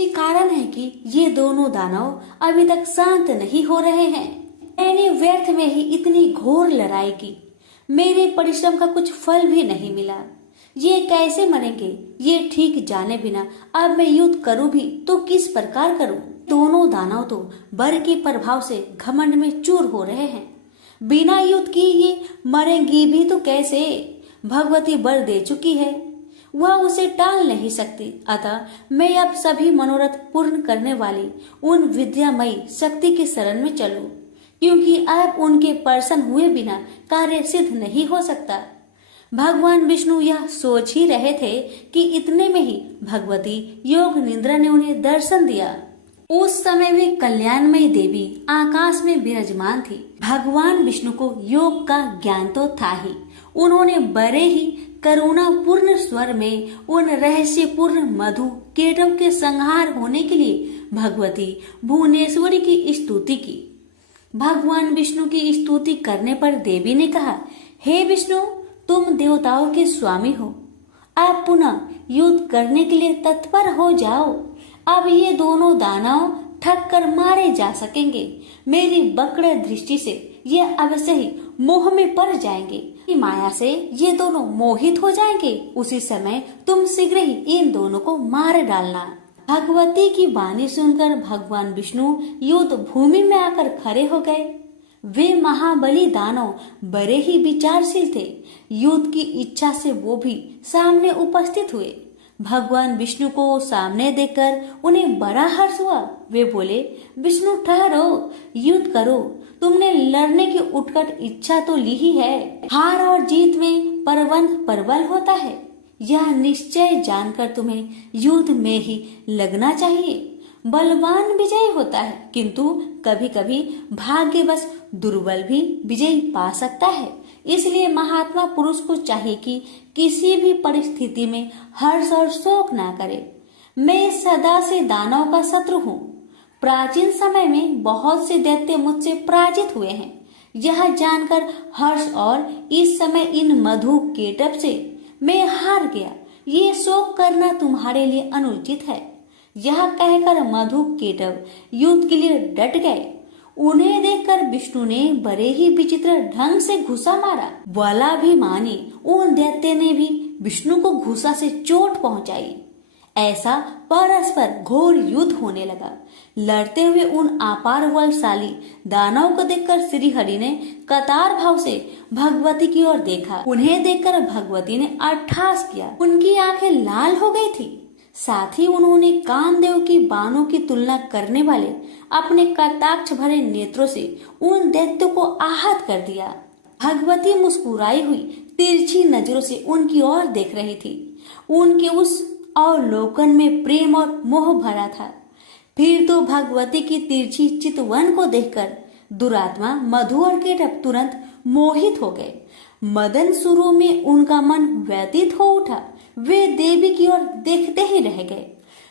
ये कारण है कि ये दोनों दानव अभी तक शांत नहीं हो रहे हैं। मैंने व्यर्थ में ही इतनी घोर लड़ाई की, मेरे परिश्रम का कुछ फल भी नहीं मिला। ये कैसे मरेंगे ये ठीक जाने बिना अब मैं युद्ध करूं भी तो किस प्रकार करूं? दोनों दानव तो बर के प्रभाव से घमंड में चूर हो रहे हैं। बिना युद्ध किए ये मरेंगी भी तो कैसे? भगवती बर दे चुकी है, वह उसे टाल नहीं सकती। अतः मैं अब सभी मनोरथ पूर्ण करने वाली उन विद्यामयी शक्ति की शरण में चलूं, क्योंकि अब उनके प्रसन्न हुए बिना कार्य सिद्ध नहीं हो सकता। भगवान विष्णु यह सोच ही रहे थे कि इतने में ही भगवती योग निद्रा ने उन्हें दर्शन दिया। उस समय वे कल्याणमयी देवी आकाश में विराजमान थी। भगवान विष्णु को योग का ज्ञान तो था ही। उन्होंने बड़े ही करुणा पूर्ण स्वर में उन रहस्यपूर्ण मधु केटव के संहार होने के लिए भगवती भुवनेश्वरी की स्तुति की। भगवान विष्णु की स्तुति करने पर देवी ने कहा, हे विष्णु, तुम देवताओं के स्वामी हो, आप पुनः युद्ध करने के लिए तत्पर हो जाओ। अब ये दोनों दानव ठग कर मारे जा सकेंगे। मेरी वक्र दृष्टि से ये अवश्य ही मोह में पड़ जाएंगे। माया से ये दोनों मोहित हो जाएंगे। उसी समय तुम शीघ्र ही इन दोनों को मार डालना। भगवती की वाणी सुनकर भगवान विष्णु युद्ध भूमि में आकर खड़े हो गए। वे महाबली दानव बड़े ही विचारशील थे। युद्ध की इच्छा से वो भी सामने उपस्थित हुए। भगवान विष्णु को सामने देखकर उन्हें बड़ा हर्ष हुआ। वे बोले, विष्णु ठहरो, युद्ध करो। तुमने लड़ने की उत्कट इच्छा तो ली ही है। हार और जीत में परवंत प्रबल होता है। यह निश्चय जानकर तुम्हें युद्ध में ही लगना चाहिए। बलवान विजयी होता है, किंतु कभी कभी भाग्यवश दुर्बल भी विजयी पा सकता है। इसलिए महात्मा पुरुष को चाहिए कि किसी भी परिस्थिति में हर्ष और शोक ना करे। मैं सदा से दानव का शत्रु हूँ। प्राचीन समय में बहुत से दैत्य मुझसे पराजित हुए हैं। यह जानकर हर्ष और इस समय इन मधु केटव से मैं हार गया, ये शोक करना तुम्हारे लिए अनुचित है। यह कहकर मधु केटव युद्ध के लिए डट गए। उन्हें देखकर विष्णु ने बड़े ही विचित्र ढंग से घुसा मारा। बलाभिमानी उन दैत्य ने भी विष्णु को घुसा से चोट पहुंचाई। ऐसा परस्पर घोर युद्ध होने लगा। लड़ते हुए उन अपार बलशाली दानव को देखकर श्री हरि ने कतार भाव से भगवती की ओर देखा। उन्हें देखकर भगवती ने अट्टहास किया। उनकी आंखें लाल हो गई थी। साथ ही उन्होंने कामदेव की बाणों की तुलना करने वाले अपने कटाक्ष भरे नेत्रों से उन दैत्यों को आहत कर दिया। भगवती मुस्कुराई हुई तिरछी नजरों से उनकी ओर देख रही थी। उनके उस अवलोकन में प्रेम और मोह भरा था। फिर तो भगवती की तिरछी चितवन को देखकर दुरात्मा मधु और केटव तुरंत मोहित हो गए। मदन सुरों में उनका मन व्यतीत हो उठा। वे देवी की ओर देखते ही रह गए।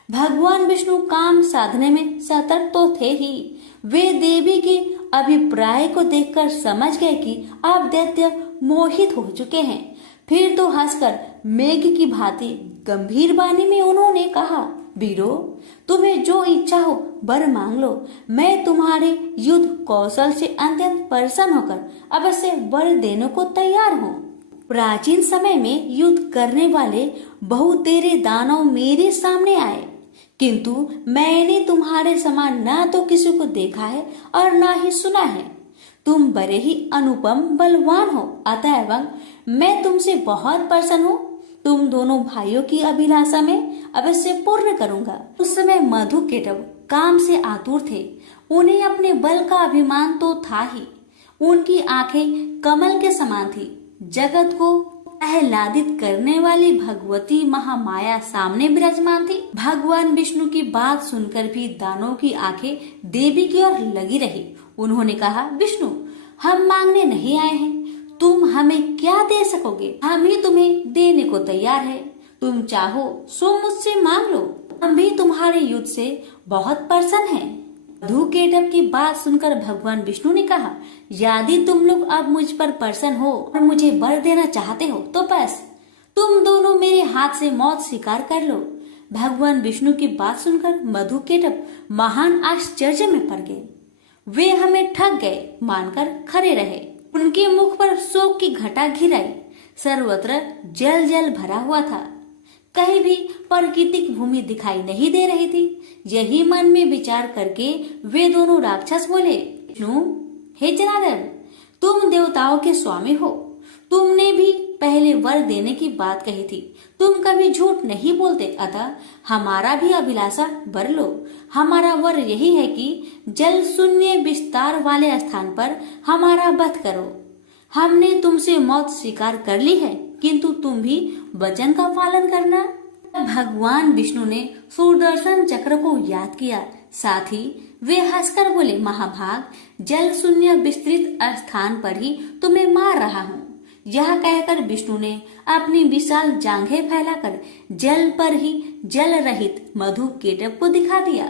भगवान विष्णु काम साधने में सतर्क तो थे ही। वे देवी के अभिप्राय को देखकर समझ गए कि अब दैत्य मोहित हो चुके हैं। फिर तो हंसकर मेघ की भांति गंभीर वाणी में उन्होंने कहा, वीरो, तुम्हें जो इच्छा हो वर मांग लो। मैं तुम्हारे युद्ध कौशल से अत्यंत प्रसन्न होकर अवश्य वर देने को तैयार हूँ। प्राचीन समय में युद्ध करने वाले बहुतेरे दानव मेरे सामने आए, किंतु मैंने तुम्हारे समान न तो किसी को देखा है और न ही सुना है। तुम बड़े ही अनुपम बलवान हो, अतएव मैं तुमसे बहुत प्रसन्न हूँ। तुम दोनों भाइयों की अभिलाषा में अवश्य पूर्ण करूंगा। उस समय मधु केटव काम से आतुर थे। उन्हें अपने बल का अभिमान तो था ही। उनकी आंखें कमल के समान थी। जगत को आह्लादित करने वाली भगवती महामाया सामने विराजमान थी। भगवान विष्णु की बात सुनकर भी दानवों की आंखें देवी की ओर लगी रही। उन्होंने कहा, विष्णु, हम मांगने नहीं आए हैं। तुम हमें क्या दे सकोगे? हम ही तुम्हें देने को तैयार है। तुम चाहो सो मुझसे मांग लो। हम भी तुम्हारे युद्ध से बहुत प्रसन्न हैं। मधु केटव की बात सुनकर भगवान विष्णु ने कहा, यदि तुम लोग अब मुझ पर प्रसन्न हो और मुझे वर देना चाहते हो तो बस तुम दोनों मेरे हाथ से मौत स्वीकार कर लो। भगवान विष्णु की बात सुनकर मधु केटव महान आश्चर्य में पड़ गए। वे हमें ठग गए मानकर खड़े रहे। उनके मुख पर शोक की घटा घिर आई। सर्वत्र जल जल भरा हुआ था। कहीं भी प्राकृतिक भूमि दिखाई नहीं दे रही थी। यही मन में विचार करके वे दोनों राक्षस बोले, विष्णु, हे जनार्दन, तुम देवताओं के स्वामी हो। तुमने भी पहले वर देने की बात कही थी। तुम कभी झूठ नहीं बोलते, अतः हमारा भी अभिलाषा वर लो। हमारा वर यही है कि जल शून्य विस्तार वाले स्थान पर हमारा वध करो। हमने तुमसे मौत स्वीकार कर ली है, किंतु तुम भी वचन का पालन करना। भगवान विष्णु ने सुदर्शन चक्र को याद किया। साथ ही वे हंसकर बोले, महाभाग, जल शून्य विस्तृत स्थान पर ही तुम्हें मार रहा हूँ। यह कहकर विष्णु ने अपनी विशाल जांघें फैलाकर जल पर ही जल रहित मधु केटव को दिखा दिया।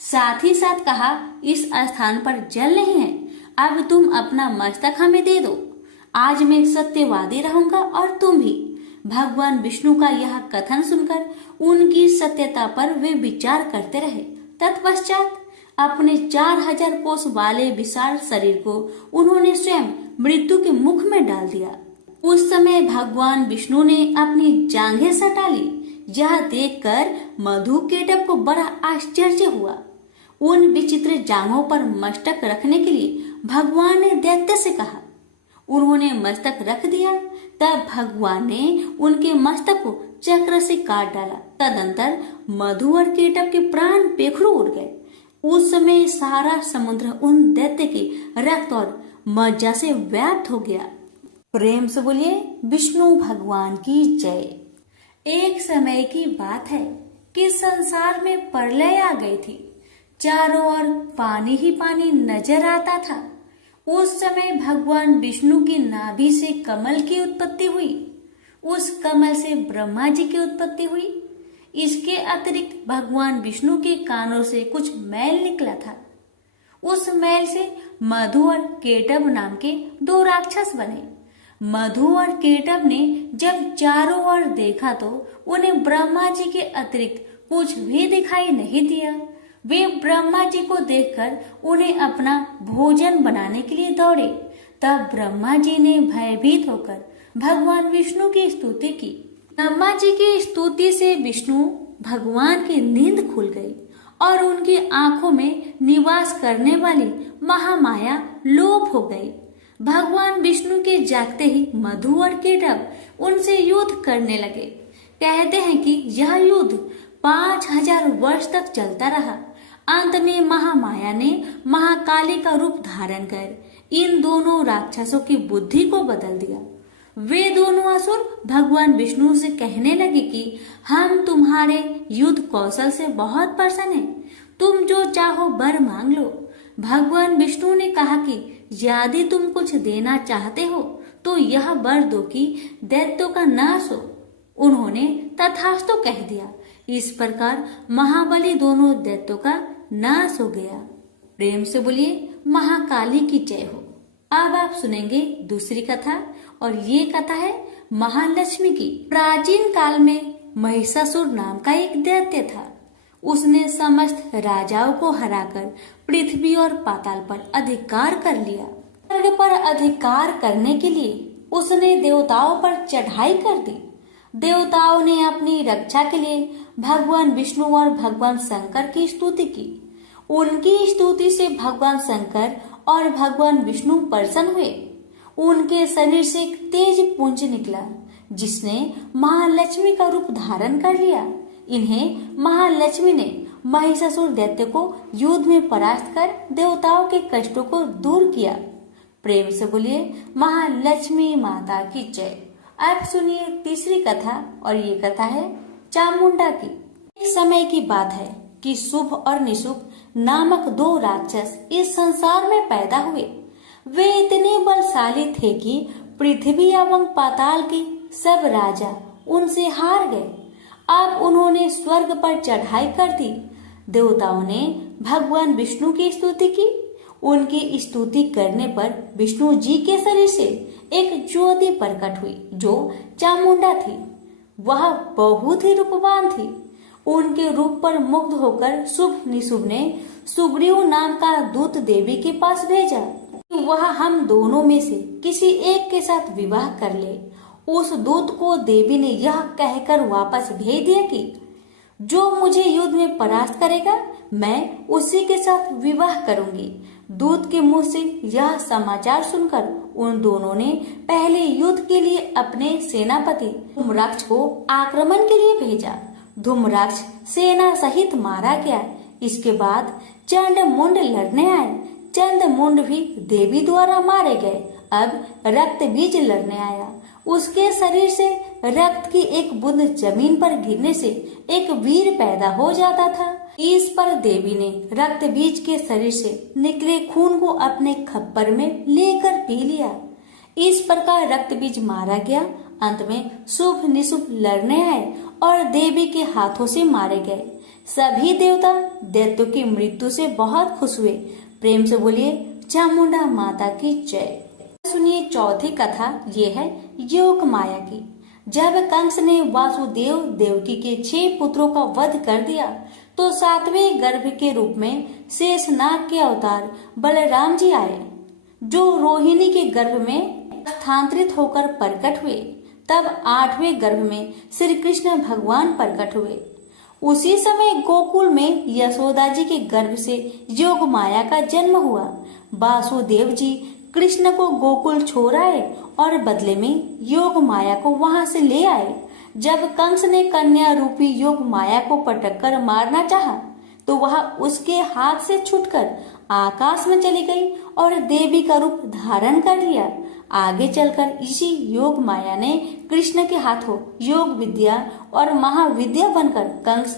साथ ही साथ कहा, इस स्थान पर जल नहीं है, अब तुम अपना मस्तक हमें दे दो। आज मैं सत्यवादी रहूंगा और तुम भी। भगवान विष्णु का यह कथन सुनकर उनकी सत्यता पर वे विचार करते रहे। तत्पश्चात अपने 4000 कोस वाले विशाल शरीर को उन्होंने स्वयं मृत्यु के मुख में डाल दिया। उस समय भगवान विष्णु ने अपनी जांघें सटा ली। यह देखकर मधु केटव को बड़ा आश्चर्य हुआ। उन विचित्र जांघों पर मस्तक रखने के लिए भगवान ने दैत्य से कहा। उन्होंने मस्तक रख दिया। तब भगवान ने उनके मस्तक को चक्र से काट डाला। तदंतर मधु और केटव के प्राण पेखरू उड़ गए। उस समय सारा समुद्र उन दैत्य के रक्त और मज्जा से व्याप्त हो गया। प्रेम से बोलिए विष्णु भगवान की जय। एक समय की बात है कि संसार में प्रलय आ गई थी। चारों ओर पानी ही पानी नजर आता था। उस समय भगवान विष्णु की नाभि से कमल की उत्पत्ति हुई। उस कमल से ब्रह्मा जी की उत्पत्ति हुई। इसके अतिरिक्त भगवान विष्णु के कानों से कुछ मैल निकला था। उस मैल से मधु और केटव नाम के 2 राक्षस बने। मधु और केटव ने जब चारों ओर देखा तो उन्हें ब्रह्मा जी के अतिरिक्त कुछ भी दिखाई नहीं दिया। वे ब्रह्मा जी को देखकर उन्हें अपना भोजन बनाने के लिए दौड़े। तब ब्रह्मा जी ने भयभीत होकर भगवान विष्णु की स्तुति की। ब्रह्मा जी की स्तुति से विष्णु भगवान की नींद खुल गई और उनकी आंखों में निवास करने वाली महामाया लोप हो गई। भगवान विष्णु के जागते ही मधु और केटव उनसे युद्ध करने लगे। कहते हैं कि यह युद्ध 5000 वर्ष तक चलता रहा। अंत में महामाया ने महाकाली का रूप धारण कर इन दोनों राक्षसों की बुद्धि को बदल दिया। वे दोनों असुर भगवान विष्णु से कहने लगे कि हम तुम्हारे युद्ध कौशल से बहुत प्रसन्न हैं, तुम जो चाहो वर मांग लो। भगवान विष्णु ने कहा कि यदि तुम कुछ देना चाहते हो तो यह वर दो कि दैत्यों का नाश हो। उन्होंने तथास्तु कह दिया। इस प्रकार महाबली दोनों दैत्यों का नाश हो गया। प्रेम से बोलिए महाकाली की जय हो। अब आप सुनेंगे दूसरी कथा और ये कथा है महालक्ष्मी की। प्राचीन काल में महिषासुर नाम का एक दैत्य था। उसने समस्त राजाओं को हराकर पृथ्वी और पाताल पर अधिकार कर लिया। स्वर्ग पर अधिकार करने के लिए उसने देवताओं पर चढ़ाई कर दी। देवताओं ने अपनी रक्षा के लिए भगवान विष्णु और भगवान शंकर की स्तुति की। उनकी स्तुति से भगवान शंकर और भगवान विष्णु प्रसन्न हुए। उनके शरीर से एक तेज पुंज निकला जिसने महालक्ष्मी का रूप धारण कर लिया। इन्हें महालक्ष्मी ने महिषासुर दैत्य को युद्ध में परास्त कर देवताओं के कष्टों को दूर किया। प्रेम से बोलिए महालक्ष्मी माता की जय। अब सुनिए तीसरी कथा और ये कथा है चामुंडा की। एक समय की बात है कि शुभ और निशुभ नामक 2 राक्षस इस संसार में पैदा हुए। वे इतने बलशाली थे कि पृथ्वी एवं पाताल के सब राजा उनसे हार गए। अब उन्होंने स्वर्ग पर चढ़ाई कर दी। देवताओं ने भगवान विष्णु की स्तुति की। उनकी स्तुति करने पर विष्णु जी के शरीर से एक ज्योति प्रकट हुई जो चामुंडा थी। वह बहुत ही रूपवान थी। उनके रूप पर मुग्ध होकर शुभ निशुभ ने सुग्रीव नाम का दूत देवी के पास भेजा कि वह हम दोनों में से किसी एक के साथ विवाह कर ले। उस दूत को देवी ने यह कहकर वापस भेज दिया कि जो मुझे युद्ध में परास्त करेगा मैं उसी के साथ विवाह करूंगी। दूत के मुंह से यह समाचार सुनकर उन दोनों ने पहले युद्ध के लिए अपने सेनापति धूम्राक्ष को आक्रमण के लिए भेजा। धूम्राक्ष सेना सहित मारा गया। इसके बाद चंड मुंड लड़ने आए। चंद्रमुंड भी देवी द्वारा मारे गए। अब रक्त बीज लड़ने आया। उसके शरीर से रक्त की एक बूंद जमीन पर गिरने से एक वीर पैदा हो जाता था। इस पर देवी ने रक्त बीज के शरीर से निकले खून को अपने खप्पर में लेकर पी लिया। इस प्रकार रक्त बीज मारा गया। अंत में शुभ निशुभ लड़ने आए और देवी के हाथों से मारे गए। सभी देवता दैत्यों की मृत्यु से बहुत खुश हुए। प्रेम से बोलिए चामुंडा माता की जय। सुनिए चौथी कथा, ये है योग माया की। जब कंस ने वासुदेव देवकी के 6 पुत्रों का वध कर दिया तो 7वें गर्भ के रूप में शेषनाग के अवतार बलराम जी आए, जो रोहिणी के गर्भ में स्थानांतरित होकर प्रकट हुए। तब 8वें गर्भ में श्री कृष्ण भगवान प्रकट हुए। उसी समय गोकुल में यशोदा जी के गर्भ से योग माया का जन्म हुआ। वासुदेव जी कृष्ण को गोकुल छोड़ आए और बदले में योग माया को वहां से ले आए। जब कंस ने कन्या रूपी योग माया को पटक कर मारना चाहा तो वह उसके हाथ से छूटकर आकाश में चली गई और देवी का रूप धारण कर लिया। आगे चलकर इसी योग माया ने कृष्ण के हाथों योग विद्या और महाविद्या बनकर कंस,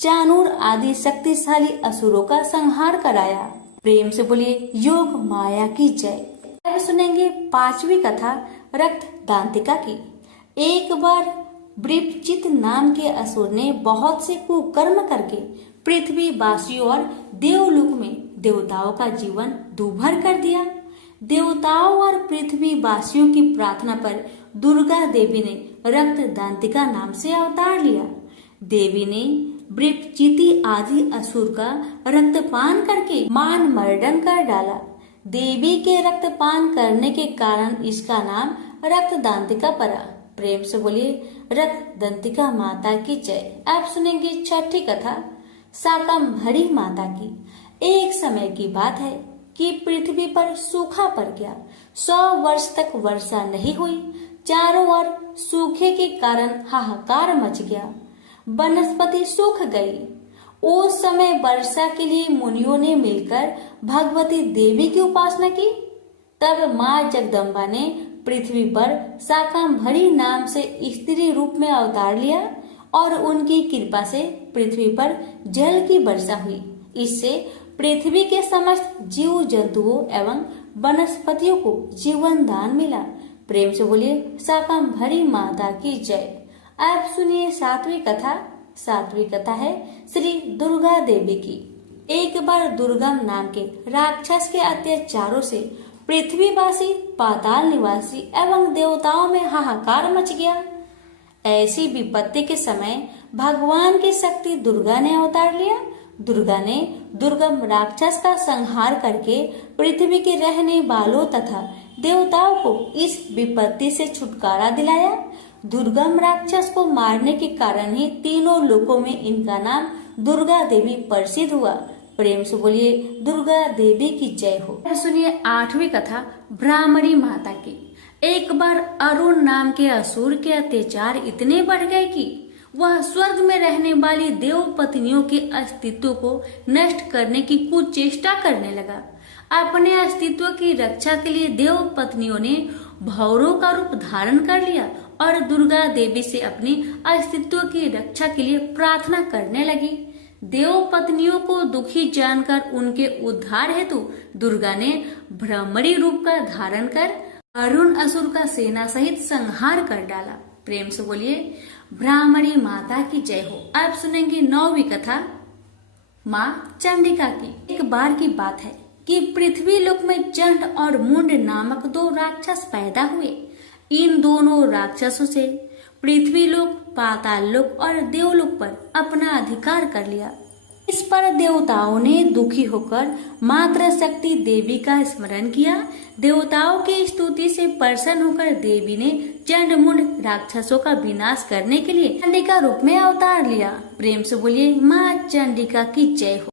चाणूर आदि शक्तिशाली असुरों का संहार कराया। प्रेम से बोलिए योग माया की जय। अब सुनेंगे 5वीं कथा रक्त दांतिका की। एक बार ब्रीपचित नाम के असुर ने बहुत से कुकर्म करके पृथ्वी वासियों और देवलोक में देवताओं का जीवन दूभर कर दिया। देवताओं और पृथ्वी वासियों की प्रार्थना पर दुर्गा देवी ने रक्त दांतिका नाम से अवतार लिया। देवी ने ब्रीपचिति आदि असुर का रक्तपान करके मान मर्दन कर डाला। देवी के रक्तपान करने के कारण इसका नाम रक्त दांतिका पड़ा। प्रेम से बोलिए रक्त दांतिका माता की जय। आप सुनेंगे 6ठी कथा शाकंभरी माता की। एक समय की बात है कि पृथ्वी पर सूखा पड़ गया। 100 वर्ष तक वर्षा नहीं हुई। चारों ओर सूखे के कारण हाहाकार मच गया। वनस्पति सूख गई। उस समय वर्षा के लिए मुनियों ने मिलकर भगवती देवी की उपासना की। तब माँ जगदम्बा ने पृथ्वी पर शाकंभरी नाम से स्त्री रूप में अवतार लिया और उनकी कृपा से पृथ्वी पर जल की वर्षा हुई। इससे पृथ्वी के समस्त जीव जंतुओं एवं वनस्पतियों को जीवन दान मिला। प्रेम से बोलिए शाकंभरी माता की जय। आप सुनिए 7वीं कथा। 7वीं कथा है श्री दुर्गा देवी की। एक बार दुर्गम नाम के राक्षस के अत्याचारों से पृथ्वीवासी, पाताल निवासी एवं देवताओं में हाहाकार मच गया। ऐसी विपत्ति के समय भगवान की शक्ति दुर्गा ने अवतार लिया। दुर्गा ने दुर्गम राक्षस का संहार करके पृथ्वी के रहने वालों तथा देवताओं को इस विपत्ति से छुटकारा दिलाया। दुर्गम राक्षस को मारने के कारण ही तीनों लोकों में इनका नाम दुर्गा देवी प्रसिद्ध हुआ। प्रेम से बोलिए दुर्गा देवी की जय हो। सुनिए 8वीं कथा ब्राह्मणी माता की। एक बार अरुण नाम के असुर के अत्याचार इतने बढ़ गए कि वह स्वर्ग में रहने वाली देव पत्नियों के अस्तित्व को नष्ट करने की कुचेष्टा करने लगा। अपने अस्तित्व की रक्षा के लिए देव पत्नियों ने भौरों का रूप धारण कर लिया और दुर्गा देवी से अपनी अस्तित्व की रक्षा के लिए प्रार्थना करने लगी। देव पत्नियों को दुखी जानकर उनके उद्धार हेतु दुर्गा ने ब्राह्मणी रूप का धारण कर अरुण असुर का सेना सहित संहार कर डाला। प्रेम से बोलिए ब्राह्मणी माता की जय हो। आप सुनेंगे 9वीं कथा माँ चंडिका की। एक बार की बात है कि पृथ्वी लोक में चंड और मुंड नामक 2 राक्षस पैदा हुए। इन दोनों राक्षसों से पृथ्वी लोक, पाताल लोक और देवलोक पर अपना अधिकार कर लिया। इस पर देवताओं ने दुखी होकर मातृ शक्ति देवी का स्मरण किया। देवताओं की स्तुति से प्रसन्न होकर देवी ने चंड मुंड राक्षसों का विनाश करने के लिए चंडिका रूप में अवतार लिया। प्रेम से बोलिए माँ चंडिका की जय हो।